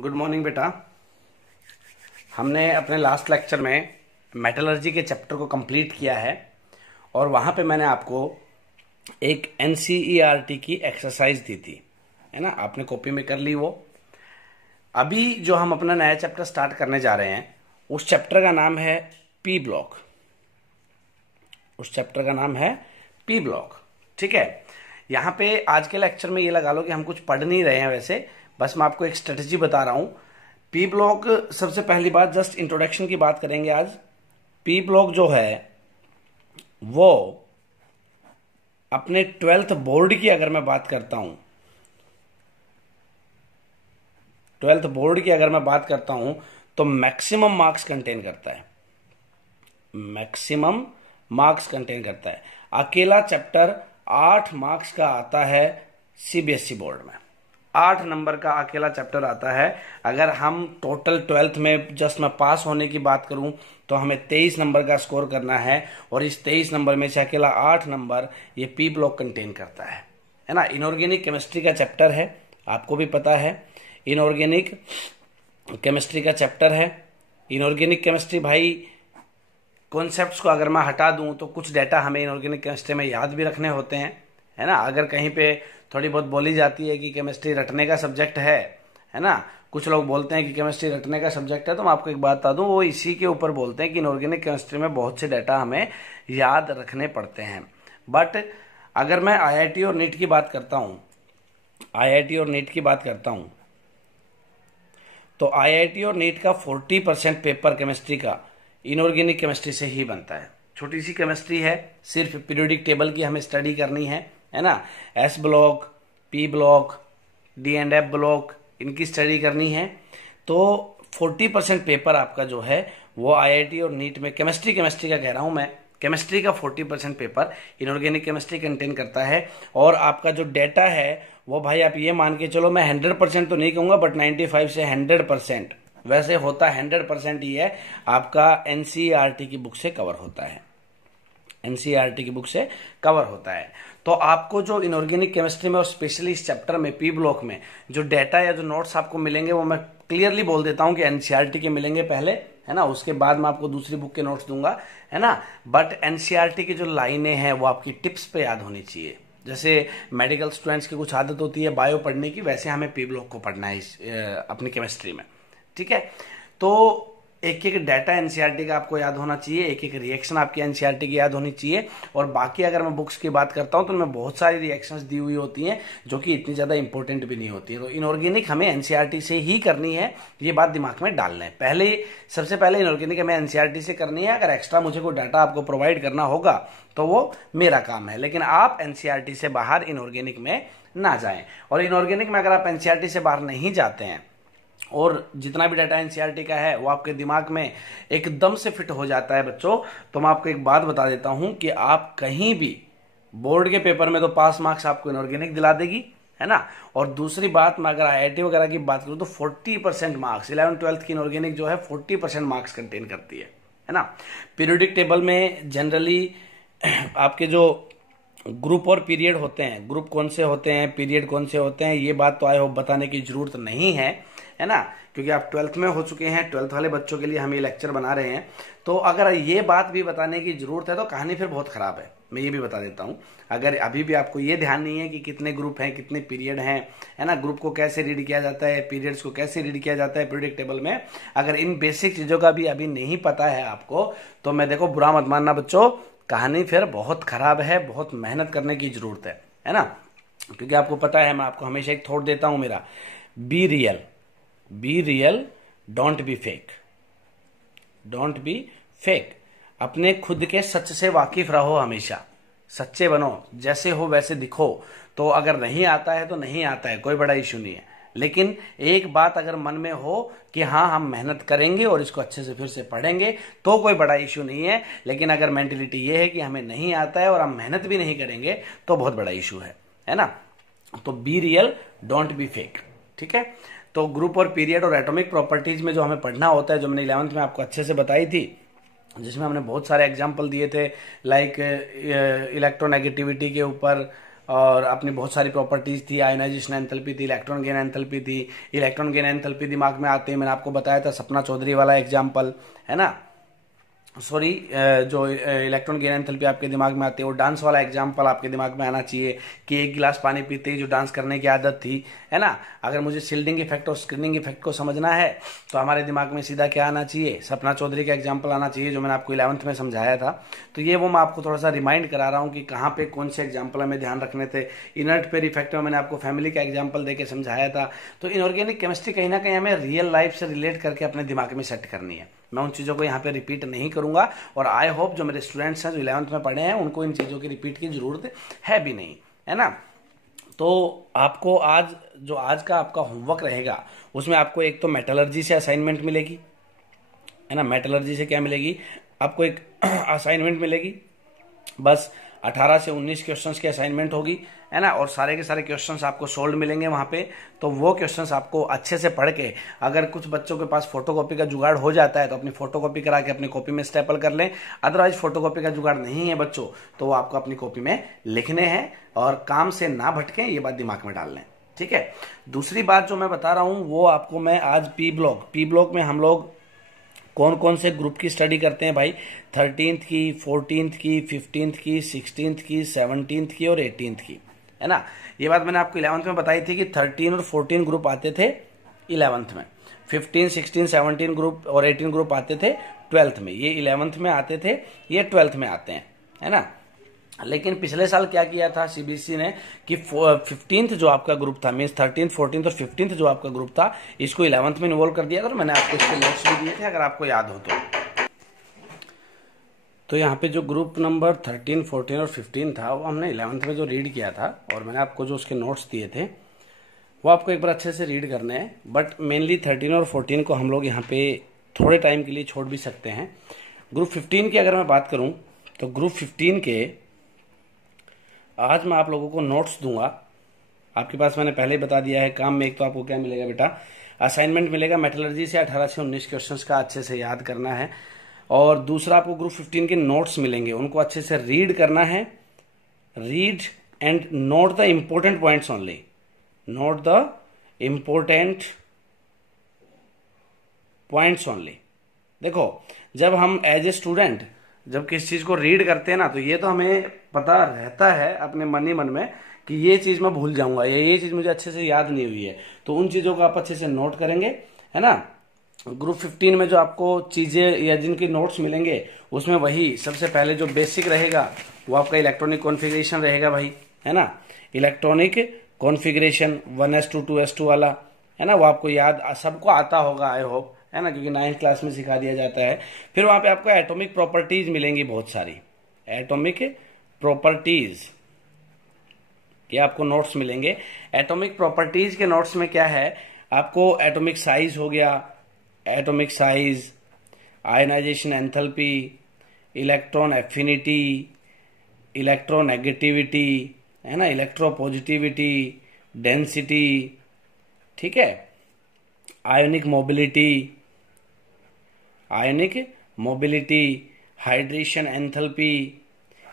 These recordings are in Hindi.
गुड मॉर्निंग बेटा। हमने अपने लास्ट लेक्चर में मेटलर्जी के चैप्टर को कंप्लीट किया है और वहाँ पे मैंने आपको एक एनसीईआरटी की एक्सरसाइज दी थी, है ना। आपने कॉपी में कर ली वो। अभी जो हम अपना नया चैप्टर स्टार्ट करने जा रहे हैं उस चैप्टर का नाम है पी ब्लॉक। उस चैप्टर का नाम है पी ब्लॉक, ठीक है। यहाँ पे आज के लेक्चर में ये लगा लो कि हम कुछ पढ़ नहीं रहे हैं, वैसे बस मैं आपको एक स्ट्रेटजी बता रहा हूं। पी ब्लॉक, सबसे पहली बात जस्ट इंट्रोडक्शन की बात करेंगे आज। पी ब्लॉक जो है वो अपने 12th बोर्ड की अगर मैं बात करता हूं, 12th बोर्ड की अगर मैं बात करता हूं तो मैक्सिमम मार्क्स कंटेन करता है। मैक्सिमम मार्क्स कंटेन करता है। अकेला चैप्टर 8 मार्क्स का आता है सीबीएसई बोर्ड में। 8 नंबर का अकेला चैप्टर आता है। अगर हम टोटल 12th में जस्ट मैं पास होने की बात करूं तो हमें 23 नंबर का स्कोर करना है और इस 23 नंबर में से अकेला 8 नंबर ये पी ब्लॉक कंटेन करता है ना। इनऑर्गेनिक केमिस्ट्री का चैप्टर है, आपको भी पता है। इनऑर्गेनिक केमिस्ट्री का चैप्टर है। इनऑर्गेनिक केमिस्ट्री भाई, कॉन्सेप्ट्स को अगर मैं हटा दूं तो कुछ डेटा हमें इनऑर्गेनिक केमिस्ट्री में याद भी रखने होते हैं, है ना। अगर कहीं पे थोड़ी बहुत बोली जाती है कि केमिस्ट्री रटने का सब्जेक्ट है ना, कुछ लोग बोलते हैं कि केमिस्ट्री रटने का सब्जेक्ट है, तो मैं आपको एक बात बता दूं, वो इसी के ऊपर बोलते हैं कि इनऑर्गेनिक केमिस्ट्री में बहुत से डेटा हमें याद रखने पड़ते हैं। बट अगर मैं आईआईटी और नीट की बात करता हूं, आईआईटी और नीट की बात करता हूं तो आईआईटी और नीट का 40% पेपर केमिस्ट्री का इनऑर्गेनिक केमिस्ट्री से ही बनता है। छोटी सी केमिस्ट्री है, सिर्फ पीरियोडिक टेबल की हमें स्टडी करनी है ना। S block, P block, D and F block, इनकी स्टडी करनी है। तो 40% पेपर आपका जो है वो आईआईटी और नीट में केमिस्ट्री का कह रहा हूं मैं, केमिस्ट्री का 40% पेपर इनऑर्गेनिक केमिस्ट्री कंटेन करता है। और आपका जो डेटा है वो भाई आप ये मान के चलो, मैं 100% तो नहीं कहूंगा बट 95 से 100%, वैसे होता 100% ही है, आपका एनसीईआरटी की बुक से कवर होता है। एनसीईआरटी की बुक से कवर होता है। तो आपको जो इनऑर्गेनिक केमिस्ट्री में और स्पेशली इस चैप्टर में पी ब्लॉक में जो डेटा या जो नोट्स आपको मिलेंगे वो मैं क्लियरली बोल देता हूं कि एनसीईआरटी के मिलेंगे पहले, है ना। उसके बाद मैं आपको दूसरी बुक के नोट्स दूंगा, है ना। बट एनसीईआरटी की जो लाइनें हैं वो आपकी टिप्स पे याद होनी चाहिए। जैसे मेडिकल स्टूडेंट्स की कुछ आदत होती है बायो पढ़ने की, वैसे हमें पी ब्लॉक को पढ़ना है अपनी केमिस्ट्री में, ठीक है। तो एक एक डाटा एनसीईआरटी का आपको याद होना चाहिए, एक एक रिएक्शन आपकी एनसीईआरटी की याद होनी चाहिए। और बाकी अगर मैं बुक्स की बात करता हूं तो उनमें बहुत सारी रिएक्शंस दी हुई होती हैं जो कि इतनी ज्यादा इंपॉर्टेंट भी नहीं होती है। तो इनऑर्गेनिक हमें एनसीईआरटी से ही करनी है, ये बात दिमाग में डाल लें। सबसे पहले इनऑर्गेनिक हमें एनसीईआरटी से करनी है। अगर एक्स्ट्रा मुझे कोई डाटा आपको प्रोवाइड करना होगा तो वो मेरा काम है, लेकिन आप एनसीईआरटी से बाहर इनऑर्गेनिक में ना जाएं। और इनऑर्गेनिक में अगर आप एनसीईआरटी से बाहर नहीं जाते हैं और जितना भी डाटा एनसीईआरटी का है वो आपके दिमाग में एकदम से फिट हो जाता है बच्चों, तो मैं आपको एक बात बता देता हूं कि आप कहीं भी बोर्ड के पेपर में तो पास मार्क्स आपको इनऑर्गेनिक दिला देगी, है ना। और दूसरी बात, मैं अगर आईआईटी वगैरह की बात करूं तो 40% मार्क्स 11th-12th की इनऑर्गेनिक जो है 40% मार्क्स कंटेन करती है ना। पीरियोडिक टेबल में जनरली आपके जो ग्रुप और पीरियड होते हैं, ग्रुप कौन से होते हैं, पीरियड कौन से होते हैं, ये बात तो आई होप बताने की जरूरत नहीं है ना, क्योंकि आप 12th में हो चुके हैं। 12th वाले बच्चों के लिए हम ये लेक्चर बना रहे हैं। तो अगर ये बात भी बताने की जरूरत है तो कहानी फिर बहुत खराब है, मैं ये भी बता देता हूं। अगर अभी भी आपको ये ध्यान नहीं है कि कितने ग्रुप हैं, कितने पीरियड हैं, है ना, ग्रुप को कैसे रीड किया जाता है, पीरियड्स को कैसे रीड किया जाता है पीरियडिक टेबल में, अगर इन बेसिक चीजों का भी अभी नहीं पता है आपको तो मैं देखो बुरा मत मानना बच्चों, कहानी फिर बहुत खराब है। बहुत मेहनत करने की जरूरत है ना। क्योंकि आपको पता है, मैं आपको हमेशा एक थॉट देता हूं मेरा, be real, don't be fake. Don't be fake. अपने खुद के सच से वाकिफ रहो, हमेशा सच्चे बनो, जैसे हो वैसे दिखो। तो अगर नहीं आता है तो नहीं आता है, कोई बड़ा इश्यू नहीं है। लेकिन एक बात अगर मन में हो कि हाँ हम मेहनत करेंगे और इसको अच्छे से फिर से पढ़ेंगे तो कोई बड़ा इश्यू नहीं है। लेकिन अगर मेंटेलिटी ये है कि हमें नहीं आता है और हम मेहनत भी नहीं करेंगे तो बहुत बड़ा इश्यू है ना। तो be real, don't be fake, ठीक है। तो ग्रुप और पीरियड और एटॉमिक प्रॉपर्टीज में जो हमें पढ़ना होता है, जो मैंने 11th में आपको अच्छे से बताई थी, जिसमें हमने बहुत सारे एग्जाम्पल दिए थे, लाइक इलेक्ट्रोनेगेटिविटी के ऊपर और अपनी बहुत सारी प्रॉपर्टीज थी, आयोनाइजेशन एंथैल्पी थी, इलेक्ट्रॉन गेन एंथैल्पी थी। इलेक्ट्रॉन गेन एंथैल्पी दिमाग में आते हैं, मैंने आपको बताया था सपना चौधरी वाला एग्जाम्पल, है ना, सॉरी, जो इलेक्ट्रॉन गेन एंथैल्पी आपके दिमाग में आती है, वो डांस वाला एग्जांपल आपके दिमाग में आना चाहिए कि एक गिलास पानी पीते ही जो डांस करने की आदत थी, है ना। अगर मुझे शिल्डिंग इफेक्ट और स्क्रीनिंग इफेक्ट को समझना है तो हमारे दिमाग में सीधा क्या आना चाहिए, सपना चौधरी का एग्जाम्पल आना चाहिए, जो मैंने आपको 11th में समझाया था। तो ये वो मैं आपको थोड़ा सा रिमाइंड करा रहा हूँ कि कहाँ पे कौन से एग्जाम्पल हमें ध्यान रखने थे। इनर्ट पेयर इफेक्ट में मैंने आपको फैमिली का एग्जाम्पल देकर समझाया था। तो इनऑर्गेनिक केमिस्ट्री कहीं ना कहीं हमें रियल लाइफ से रिलेट करके अपने दिमाग में सेट करनी है। मैं उन चीज़ों को यहाँ पे रिपीट नहीं करूंगा, और आई होप जो मेरे स्टूडेंट्स हैं जो 11th में पढ़े हैं उनको इन चीज़ों की रिपीट की जरूरत है भी नहीं, है ना। तो आपको आज का आपका होमवर्क रहेगा, उसमें आपको एक तो मेटलर्जी से असाइनमेंट मिलेगी, है ना। मेटलर्जी से क्या मिलेगी, आपको एक असाइनमेंट मिलेगी, बस 18 से 19 क्वेश्चंस की असाइनमेंट होगी, है ना, और सारे के सारे क्वेश्चंस आपको सोल्व मिलेंगे वहां पे। तो वो क्वेश्चंस आपको अच्छे से पढ़ के, अगर कुछ बच्चों के पास फोटोकॉपी का जुगाड़ हो जाता है तो अपनी फोटोकॉपी करा के अपनी कॉपी में स्टेपल कर लें। अदरवाइज फोटोकॉपी का जुगाड़ नहीं है बच्चों तो वो आपको अपनी कॉपी में लिखने हैं, और काम से ना भटकें, ये बात दिमाग में डाल लें, ठीक है। दूसरी बात जो मैं बता रहा हूं वो आपको मैं आज पी ब्लॉक में हम लोग कौन कौन से ग्रुप की स्टडी करते हैं भाई, 13th की, 14th की, 15th की, 16th की, 17th की और 18th की, है ना। ये बात मैंने आपको 11th में बताई थी कि 13 और 14 ग्रुप आते थे 11th में, 15, 16, 17 ग्रुप और 18 ग्रुप आते थे 12th में। ये 11th में आते थे, ये 12th में आते हैं, है ना। लेकिन पिछले साल क्या किया था सीबीएसई ने कि 15th जो आपका ग्रुप था, मीन्स 13th, 14th और 15th जो आपका ग्रुप था, इसको 11th में इन्वॉल्व कर दिया था। और मैंने आपको इसके नोट्स भी दिए थे अगर आपको याद हो तो यहाँ पे जो ग्रुप नंबर 13, 14 और 15 था वो हमने 11th में जो रीड किया था, और मैंने आपको जो उसके नोट्स दिए थे वो आपको एक बार अच्छे से रीड करने हैं। बट मेनली 13 और 14 को हम लोग यहाँ पे थोड़े टाइम के लिए छोड़ भी सकते हैं। ग्रुप 15 की अगर मैं बात करूँ तो ग्रुप 15 के आज मैं आप लोगों को नोट्स दूंगा। आपके पास मैंने पहले ही बता दिया है काम में, एक तो आपको क्या मिलेगा बेटा, असाइनमेंट मिलेगा मेटलर्जी से 18 से 19 क्वेश्चंस का अच्छे से याद करना है, और दूसरा आपको ग्रुप 15 के नोट्स मिलेंगे, उनको अच्छे से रीड करना है। Read and note the important points only, note the important points only. देखो, जब हम एज ए स्टूडेंट जब किसी चीज को रीड करते हैं ना, तो ये तो हमें पता रहता है अपने मन ही मन में कि ये चीज मैं भूल जाऊंगा या ये चीज मुझे अच्छे से याद नहीं हुई है, तो उन चीजों को आप अच्छे से नोट करेंगे, है ना। ग्रुप 15 में जो आपको चीजें या जिनकी नोट्स मिलेंगे उसमें वही सबसे पहले जो बेसिक रहेगा वो आपका इलेक्ट्रॉनिक कॉन्फ़िगरेशन रहेगा भाई, है ना। इलेक्ट्रॉनिक कॉन्फ़िगरेशन 1s2 2s2 वाला, है ना, वो आपको याद सबको आता होगा आई होप, है ना, क्योंकि 9th क्लास में सिखा दिया जाता है। फिर वहां पे आपको एटॉमिक प्रॉपर्टीज मिलेंगी बहुत सारी, एटॉमिक प्रॉपर्टीज के आपको नोट्स मिलेंगे। एटॉमिक प्रॉपर्टीज के नोट्स में क्या है, आपको एटॉमिक साइज हो गया, atomic size, ionization enthalpy, electron affinity, electronegativity, है ना, इलेक्ट्रोपॉजिटिविटी, डेंसिटी, ठीक है, आयोनिक मोबिलिटी, हाइड्रेशन एंथैल्पी,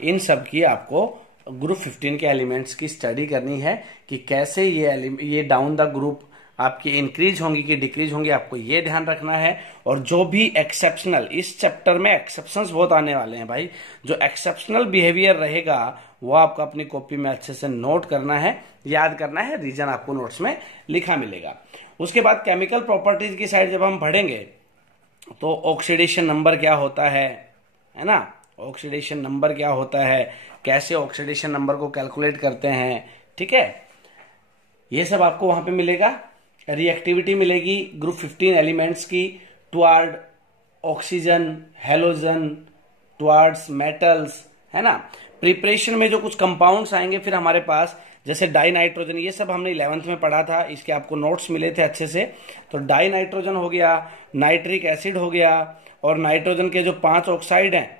इन सब की आपको ग्रुप 15 के एलिमेंट्स की स्टडी करनी है कि कैसे ये डाउन द ग्रुप आपकी इंक्रीज होंगी कि डिक्रीज होंगी, आपको ये ध्यान रखना है। और जो भी एक्सेप्शनल, इस चैप्टर में एक्सेप्शंस बहुत आने वाले हैं भाई, जो एक्सेप्शनल बिहेवियर रहेगा वो आपको अपनी कॉपी में अच्छे से नोट करना है, याद करना है, रीजन आपको नोट्स में लिखा मिलेगा। उसके बाद केमिकल प्रॉपर्टीज की साइड जब हम बढ़ेंगे तो ऑक्सीडेशन नंबर क्या होता है ना, ऑक्सीडेशन नंबर क्या होता है, कैसे ऑक्सीडेशन नंबर को कैलकुलेट करते हैं, ठीक है, ये सब आपको वहां पे मिलेगा। रिएक्टिविटी मिलेगी ग्रुप 15 एलिमेंट्स की toward oxygen, halogen, towards metals, है ना। प्रिपरेशन में जो कुछ कंपाउंड्स आएंगे फिर हमारे पास, जैसे डाई नाइट्रोजन, ये सब हमने 11th में पढ़ा था, इसके आपको नोट्स मिले थे अच्छे से। तो डाई नाइट्रोजन हो गया, नाइट्रिक एसिड हो गया, और नाइट्रोजन के जो 5 ऑक्साइड हैं,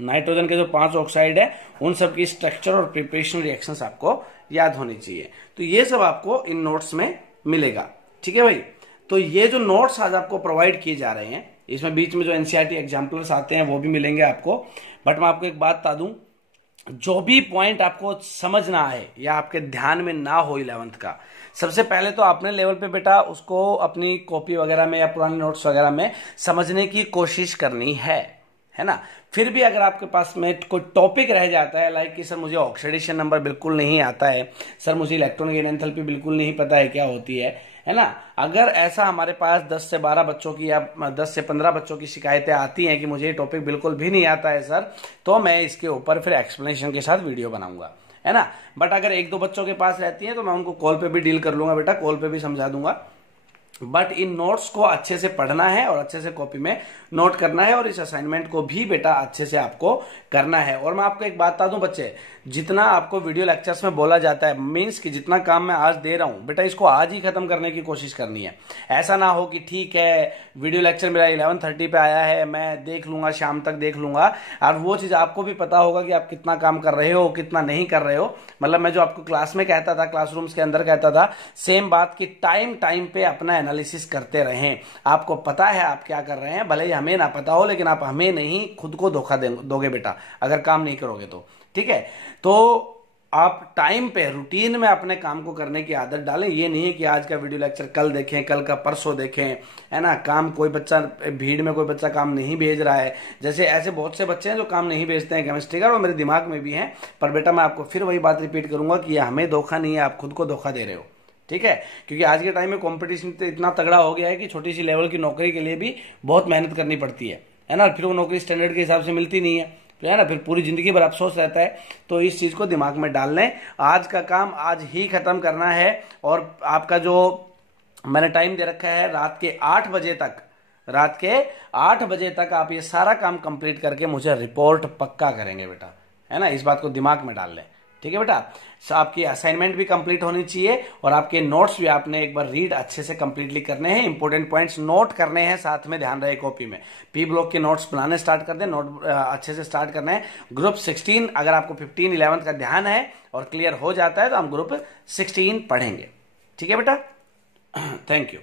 नाइट्रोजन के जो 5 ऑक्साइड है उन सब की स्ट्रक्चर और प्रिपरेशन रिएक्शंस आपको याद होनी चाहिए। तो ये सब आपको इन नोट्स में मिलेगा, ठीक है भाई। तो ये जो नोट्स आज आपको प्रोवाइड किए जा रहे हैं, इसमें बीच में जो एनसीईआरटी एग्जाम्पलर्स आते हैं वो भी मिलेंगे आपको। बट मैं आपको एक बात बता दूं, जो भी पॉइंट आपको समझ ना आए या आपके ध्यान में ना हो 11th का, सबसे पहले तो अपने लेवल पे बेटा उसको अपनी कॉपी वगैरह में या पुराने नोट्स वगैरह में समझने की कोशिश करनी है ना। फिर भी अगर आपके पास में कोई टॉपिक रह जाता है, लाइक कि सर मुझे ऑक्सीडेशन नंबर बिल्कुल नहीं आता है, सर मुझे इलेक्ट्रॉनिक एंथैल्पी बिल्कुल नहीं पता है क्या होती है ना। अगर ऐसा हमारे पास 10 से 12 बच्चों की या 10 से 15 बच्चों की शिकायतें आती हैं कि मुझे ये टॉपिक बिल्कुल भी नहीं आता है सर, तो मैं इसके ऊपर फिर एक्सप्लेनेशन के साथ वीडियो बनाऊंगा, है ना। बट अगर 1-2 बच्चों के पास रहती है तो मैं उनको कॉल पे भी डील कर लूंगा बेटा, कॉल पे भी समझा दूंगा। बट इन नोट्स को अच्छे से पढ़ना है और अच्छे से कॉपी में नोट करना है, और इस असाइनमेंट को भी बेटा अच्छे से आपको करना है। और मैं आपको एक बात बता दूं बच्चे, जितना आपको वीडियो लेक्चर्स में बोला जाता है, मीन्स कि जितना काम मैं आज दे रहा हूं बेटा, इसको आज ही खत्म करने की कोशिश करनी है। ऐसा ना हो कि ठीक है वीडियो लेक्चर मेरा 11:30 पे आया है, मैं देख लूंगा, शाम तक देख लूंगा, और वो चीज आपको भी पता होगा कि आप कितना काम कर रहे हो, कितना नहीं कर रहे हो। मतलब मैं जो आपको क्लास में कहता था, क्लासरूम्स के अंदर कहता था, सेम बात की टाइम पे अपना एनालिसिस करते रहें। आपको पता है आप क्या कर रहे हैं, भले ही हमें ना पता हो, लेकिन आप हमें नहीं खुद को धोखा दोगे बेटा अगर काम नहीं करोगे तो, ठीक है। तो आप टाइम पे रूटीन में अपने काम को करने की आदत डालें। ये नहीं है कि आज का वीडियो लेक्चर कल देखें, कल का परसों देखें, है ना। काम कोई बच्चा, भीड़ में कोई बच्चा काम नहीं भेज रहा है, जैसे ऐसे बहुत से बच्चे हैं जो काम नहीं भेजते हैं केमिस्ट्री का, और मेरे दिमाग में भी हैं। पर बेटा मैं आपको फिर वही बात रिपीट करूंगा कि हमें धोखा नहीं है, आप खुद को धोखा दे रहे हो, ठीक है। क्योंकि आज के टाइम में कंपटीशन तो इतना तगड़ा हो गया है कि छोटी सी लेवल की नौकरी के लिए भी बहुत मेहनत करनी पड़ती है ना। फिर वो नौकरी स्टैंडर्ड के हिसाब से मिलती नहीं है ना, फिर पूरी जिंदगी भर अफसोस रहता है। तो इस चीज को दिमाग में डाल लें, आज का काम आज ही खत्म करना है। और आपका जो मैंने टाइम दे रखा है रात के 8 बजे तक आप ये सारा काम कंप्लीट करके मुझे रिपोर्ट पक्का करेंगे बेटा, है ना। इस बात को दिमाग में डाल लें, ठीक है बेटा। आपकी असाइनमेंट भी कंप्लीट होनी चाहिए, और आपके नोट्स भी आपने एक बार रीड अच्छे से कंप्लीटली करने हैं, इंपॉर्टेंट पॉइंट्स नोट करने हैं, साथ में ध्यान रहे कॉपी में। पी ब्लॉक के नोट्स बनाने स्टार्ट कर दें, नोट अच्छे से स्टार्ट करना है। ग्रुप 16 अगर आपको 15 11 का ध्यान है और क्लियर हो जाता है तो हम ग्रुप 16 पढ़ेंगे, ठीक है बेटा। Thank you.